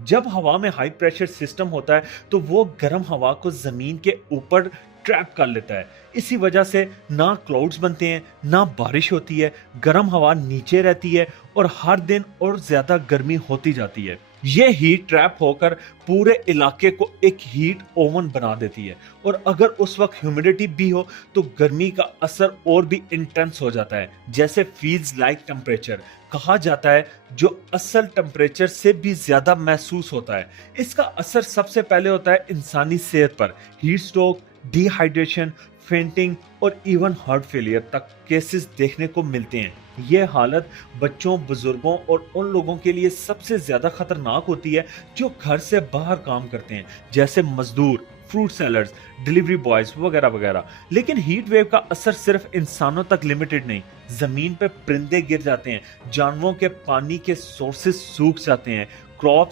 जब हवा में हाई प्रेशर सिस्टम होता है तो वो गर्म हवा को जमीन के ऊपर ट्रैप कर लेता है। इसी वजह से ना क्लाउड्स बनते हैं, ना बारिश होती है, गर्म हवा नीचे रहती है और हर दिन और ज्यादा गर्मी होती जाती है। ये हीट ट्रैप होकर पूरे इलाके को एक हीट ओवन बना देती है और अगर उस वक्त ह्यूमिडिटी भी हो तो गर्मी का असर और भी इंटेंस हो जाता है, जैसे फील्स लाइक टेम्परेचर कहा जाता है, जो असल टेम्परेचर से भी ज्यादा महसूस होता है। इसका असर सबसे पहले होता है इंसानी सेहत पर। हीट स्ट्रोक, डिहाइड्रेशन, फेंटिंग और इवन हार्ट फेलियर तक केसेस देखने को मिलते हैं। ये हालत बच्चों, बुजुर्गों और उन लोगों के लिए सबसे ज्यादा खतरनाक होती है जो घर से बाहर काम करते हैं, जैसे मजदूर, फ्रूट सेलर्स, डिलीवरी बॉयज वगैरह वगैरह। लेकिन हीट वेव का असर सिर्फ इंसानों तक लिमिटेड नहीं। जमीन पे परिंदे गिर जाते हैं, जानवरों के पानी के सोर्सेस सूख जाते हैं, क्रॉप